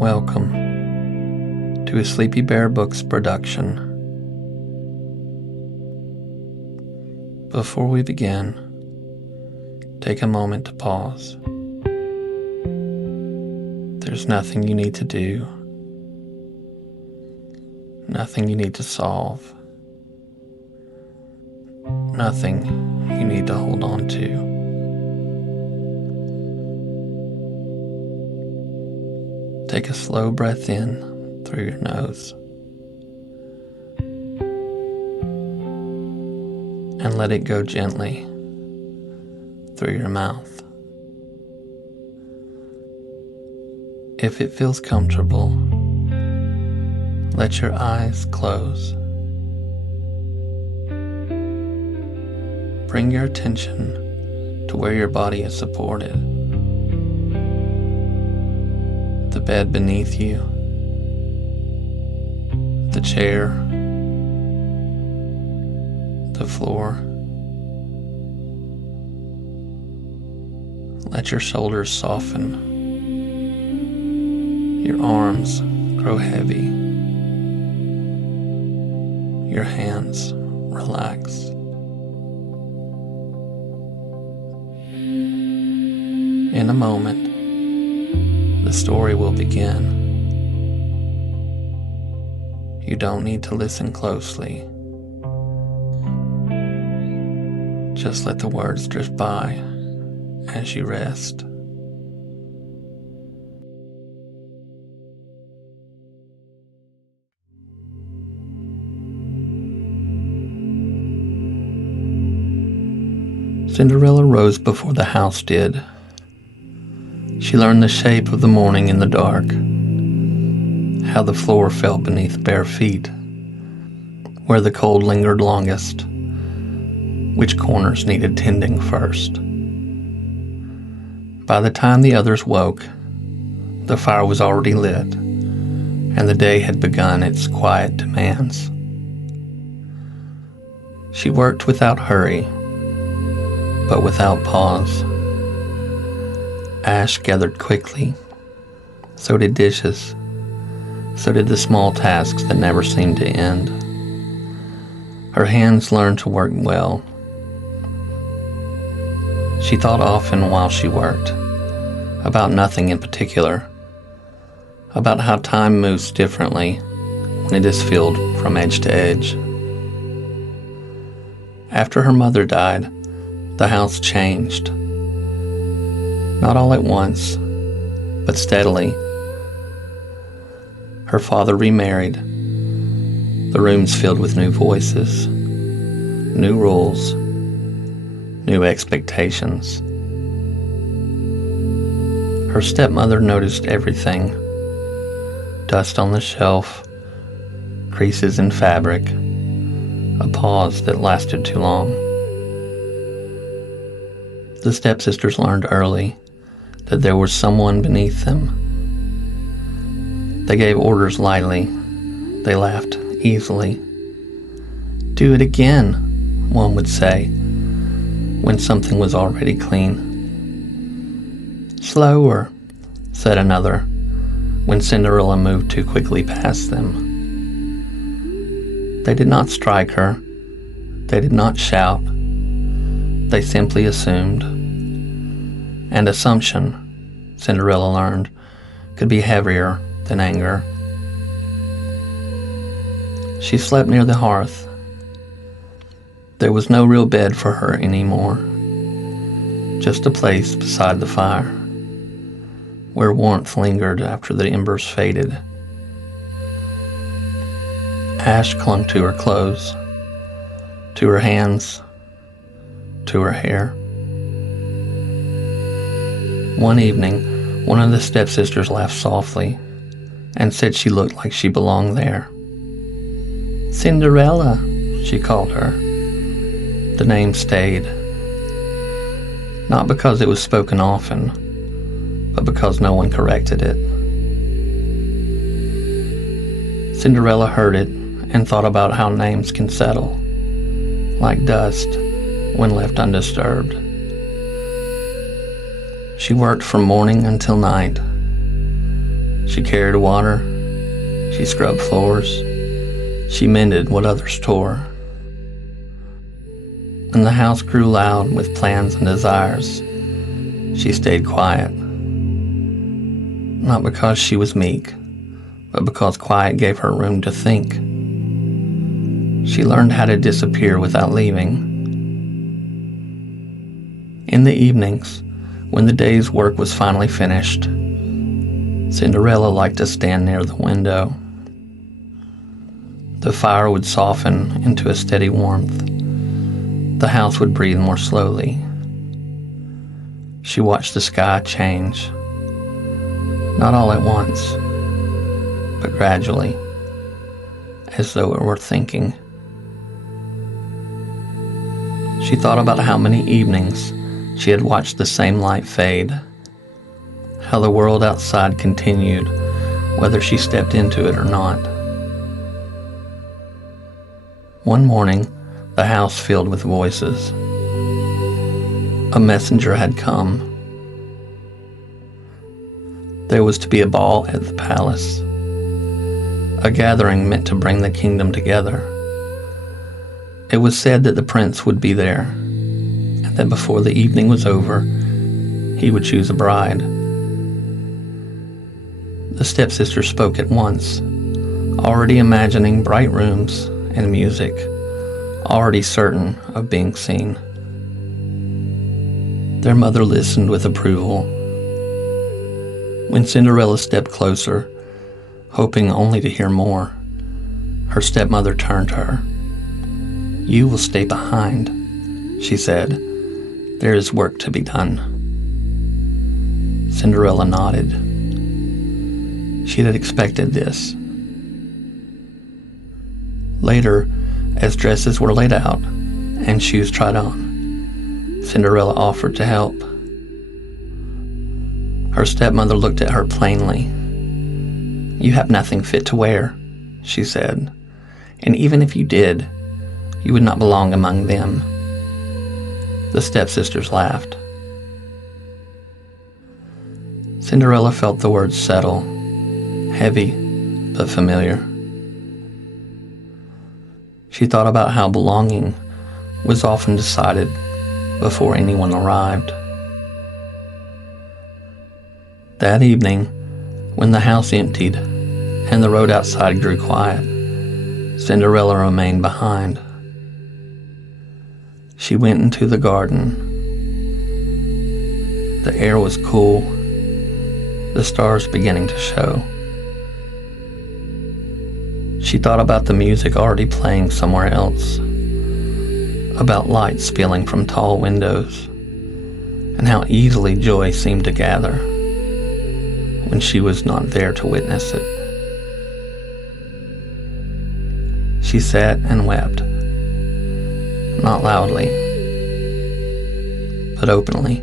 Welcome to a Sleepy Bear Books production. Before we begin, take a moment to pause. There's nothing you need to do, nothing you need to solve, nothing you need to hold on to. Take a slow breath in through your nose and let it go gently through your mouth. If it feels comfortable, let your eyes close. Bring your attention to where your body is supported. The bed beneath you, the chair, the floor. Let your shoulders soften, your arms grow heavy, your hands relax. In a moment, the story will begin. You don't need to listen closely. Just let the words drift by as you rest. Cinderella rose before the house did. She learned the shape of the morning in the dark, how the floor felt beneath bare feet, where the cold lingered longest, which corners needed tending first. By the time the others woke, the fire was already lit, and the day had begun its quiet demands. She worked without hurry, but without pause. Ash gathered quickly, so did dishes, so did the small tasks that never seemed to end. Her hands learned to work well. She thought often while she worked, about nothing in particular, about how time moves differently when it is filled from edge to edge. After her mother died, the house changed. Not all at once, but steadily. Her father remarried. The rooms filled with new voices, new rules, new expectations. Her stepmother noticed everything: dust on the shelf, creases in fabric, a pause that lasted too long. The stepsisters learned early that there was someone beneath them. They gave orders lightly. They laughed easily. "Do it again," one would say, when something was already clean. "Slower," said another, when Cinderella moved too quickly past them. They did not strike her. They did not shout. They simply assumed. And assumption, Cinderella learned, could be heavier than anger. She slept near the hearth. There was no real bed for her anymore, just a place beside the fire, where warmth lingered after the embers faded. Ash clung to her clothes, to her hands, to her hair. One evening, one of the stepsisters laughed softly and said she looked like she belonged there. "Cinderella," she called her. The name stayed, not because it was spoken often, but because no one corrected it. Cinderella heard it and thought about how names can settle, like dust, when left undisturbed. She worked from morning until night. She carried water. She scrubbed floors. She mended what others tore. When the house grew loud with plans and desires, she stayed quiet. Not because she was meek, but because quiet gave her room to think. She learned how to disappear without leaving. In the evenings, when the day's work was finally finished, Cinderella liked to stand near the window. The fire would soften into a steady warmth. The house would breathe more slowly. She watched the sky change, not all at once, but gradually, as though it were thinking. She thought about how many evenings she had watched the same light fade, how the world outside continued, whether she stepped into it or not. One morning, the house filled with voices. A messenger had come. There was to be a ball at the palace, a gathering meant to bring the kingdom together. It was said that the prince would be there, and that before the evening was over, he would choose a bride. The stepsister spoke at once, already imagining bright rooms and music, already certain of being seen. Their mother listened with approval. When Cinderella stepped closer, hoping only to hear more, her stepmother turned to her. "You will stay behind," she said. "There is work to be done." Cinderella nodded. She had expected this. Later, as dresses were laid out and shoes tried on, Cinderella offered to help. Her stepmother looked at her plainly. "You have nothing fit to wear," she said, "and even if you did, you would not belong among them." The stepsisters laughed. Cinderella felt the words settle, heavy but familiar. She thought about how belonging was often decided before anyone arrived. That evening, when the house emptied and the road outside grew quiet, Cinderella remained behind. She went into the garden. The air was cool, the stars beginning to show. She thought about the music already playing somewhere else, about lights spilling from tall windows, and how easily joy seemed to gather when she was not there to witness it. She sat and wept, not loudly, but openly.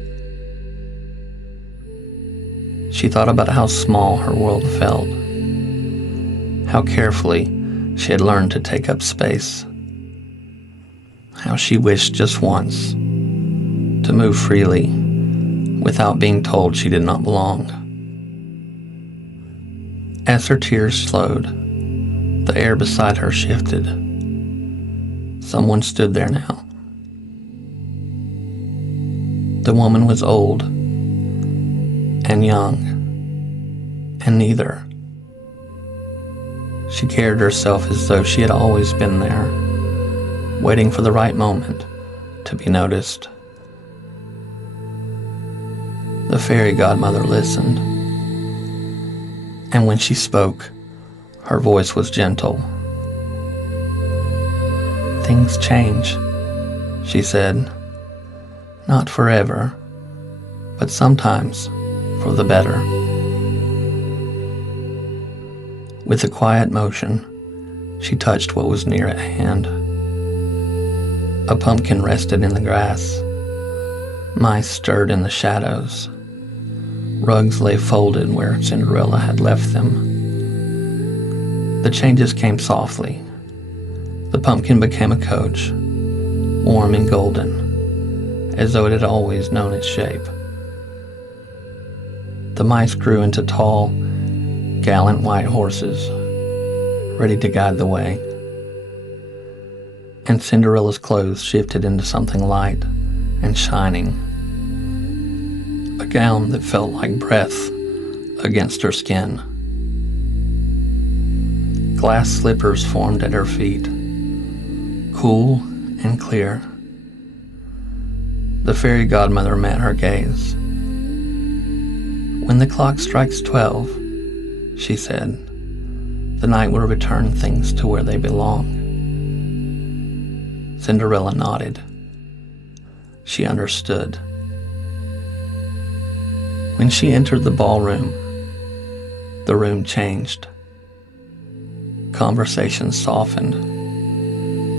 She thought about how small her world felt, how carefully she had learned to take up space, how she wished just once to move freely without being told she did not belong. As her tears slowed, the air beside her shifted. Someone stood there now. The woman was old and young, and neither. She carried herself as though she had always been there, waiting for the right moment to be noticed. The fairy godmother listened, and when she spoke, her voice was gentle. "Things change," she said. "Not forever, but sometimes for the better." With a quiet motion, she touched what was near at hand. A pumpkin rested in the grass. Mice stirred in the shadows. Rugs lay folded where Cinderella had left them. The changes came softly. The pumpkin became a coach, warm and golden, as though it had always known its shape. The mice grew into tall, gallant white horses, ready to guide the way. And Cinderella's clothes shifted into something light and shining, a gown that felt like breath against her skin. Glass slippers formed at her feet, cool and clear. The fairy godmother met her gaze. "When the clock strikes 12, she said, "the night will return things to where they belong." Cinderella nodded. She understood. When she entered the ballroom, the room changed. Conversation softened.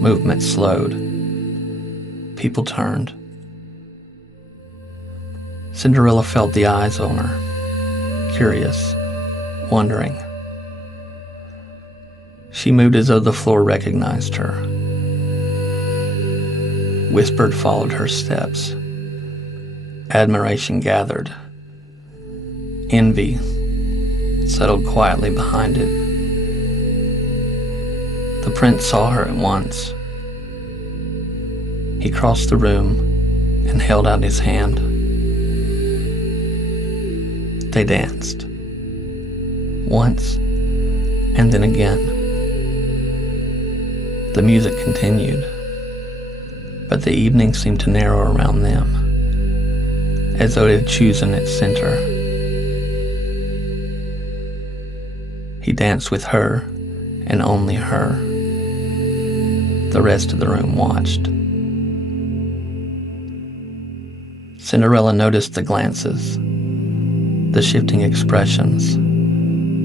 Movement slowed. People turned. Cinderella felt the eyes on her, curious, wondering. She moved as though the floor recognized her. Whispered followed her steps. Admiration gathered. Envy settled quietly behind it. The prince saw her at once. He crossed the room and held out his hand. They danced. Once, and then again. The music continued, but the evening seemed to narrow around them, as though it had chosen its center. He danced with her, and only her. The rest of the room watched. Cinderella noticed the glances, the shifting expressions,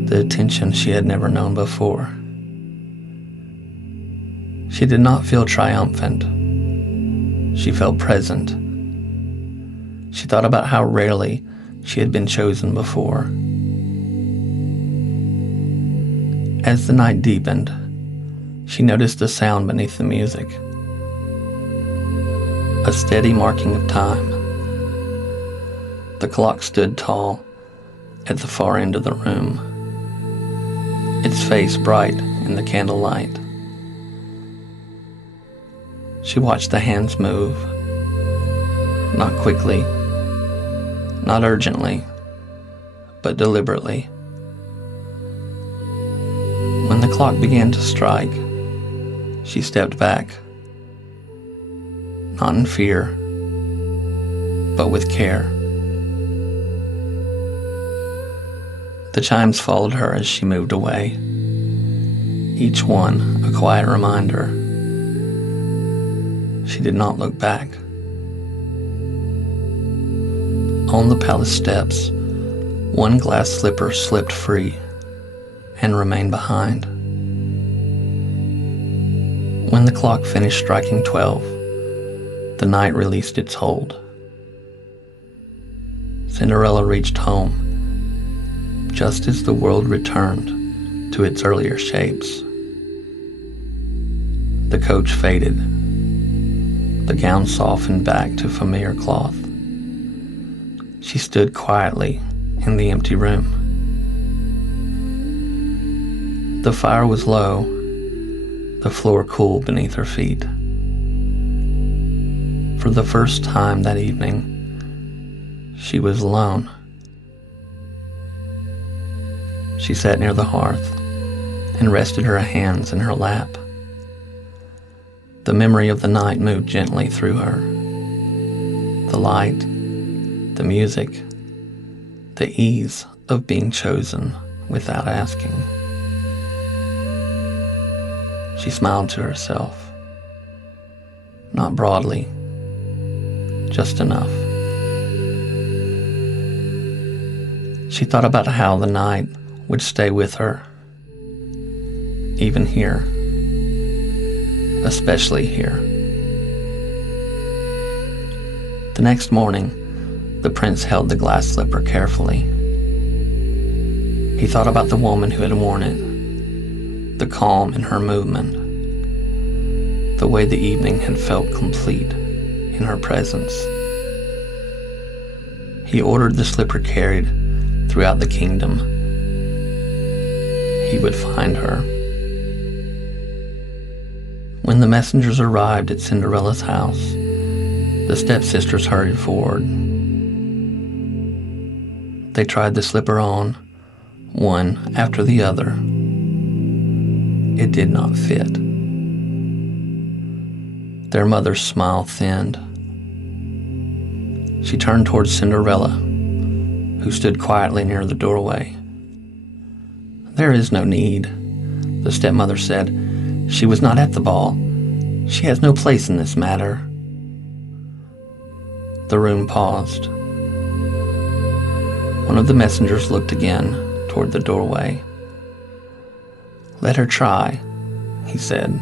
the attention she had never known before. She did not feel triumphant. She felt present. She thought about how rarely she had been chosen before. As the night deepened, she noticed the sound beneath the music. A steady marking of time. The clock stood tall at the far end of the room, its face bright in the candlelight. She watched the hands move, not quickly, not urgently, but deliberately. When the clock began to strike, she stepped back, not in fear, but with care. The chimes followed her as she moved away, each one a quiet reminder. She did not look back. On the palace steps, one glass slipper slipped free and remained behind. When the clock finished striking 12, the night released its hold. Cinderella reached home just as the world returned to its earlier shapes. The coach faded. The gown softened back to familiar cloth. She stood quietly in the empty room. The fire was low, the floor cool beneath her feet. For the first time that evening, she was alone. She sat near the hearth and rested her hands in her lap. The memory of the night moved gently through her. The light, the music, the ease of being chosen without asking. She smiled to herself, not broadly, just enough. She thought about how the night would stay with her, even here, especially here. The next morning, the prince held the glass slipper carefully. He thought about the woman who had worn it, the calm in her movement, the way the evening had felt complete in her presence. He ordered the slipper carried throughout the kingdom, he would find her. When the messengers arrived at Cinderella's house, the stepsisters hurried forward. They tried to slip her on, one after the other. It did not fit. Their mother's smile thinned. She turned towards Cinderella, who stood quietly near the doorway. "There is no need," the stepmother said. "She was not at the ball. She has no place in this matter." The room paused. One of the messengers looked again toward the doorway. "Let her try," he said.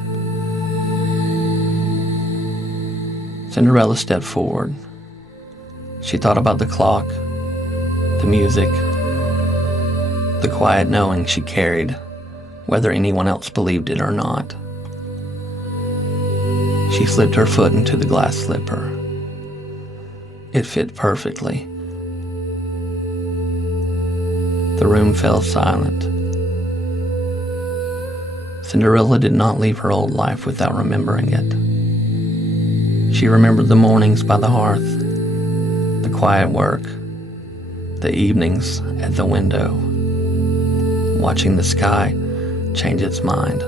Cinderella stepped forward. She thought about the clock, the music, the quiet knowing she carried, whether anyone else believed it or not. She slipped her foot into the glass slipper. It fit perfectly. The room fell silent. Cinderella did not leave her old life without remembering it. She remembered the mornings by the hearth, the quiet work, the evenings at the window, watching the sky change its mind.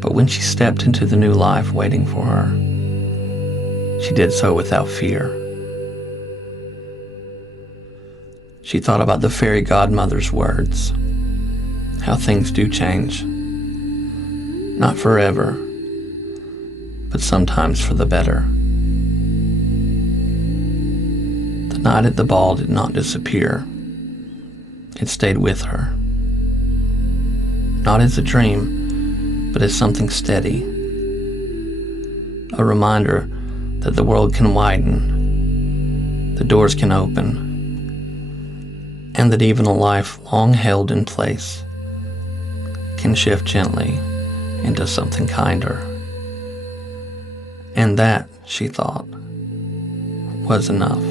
But when she stepped into the new life waiting for her, she did so without fear. She thought about the fairy godmother's words, how things do change, not forever, but sometimes for the better. The night at the ball did not disappear. It stayed with her. Not as a dream, but as something steady. A reminder that the world can widen, the doors can open, and that even a life long held in place can shift gently into something kinder. And that, she thought, was enough.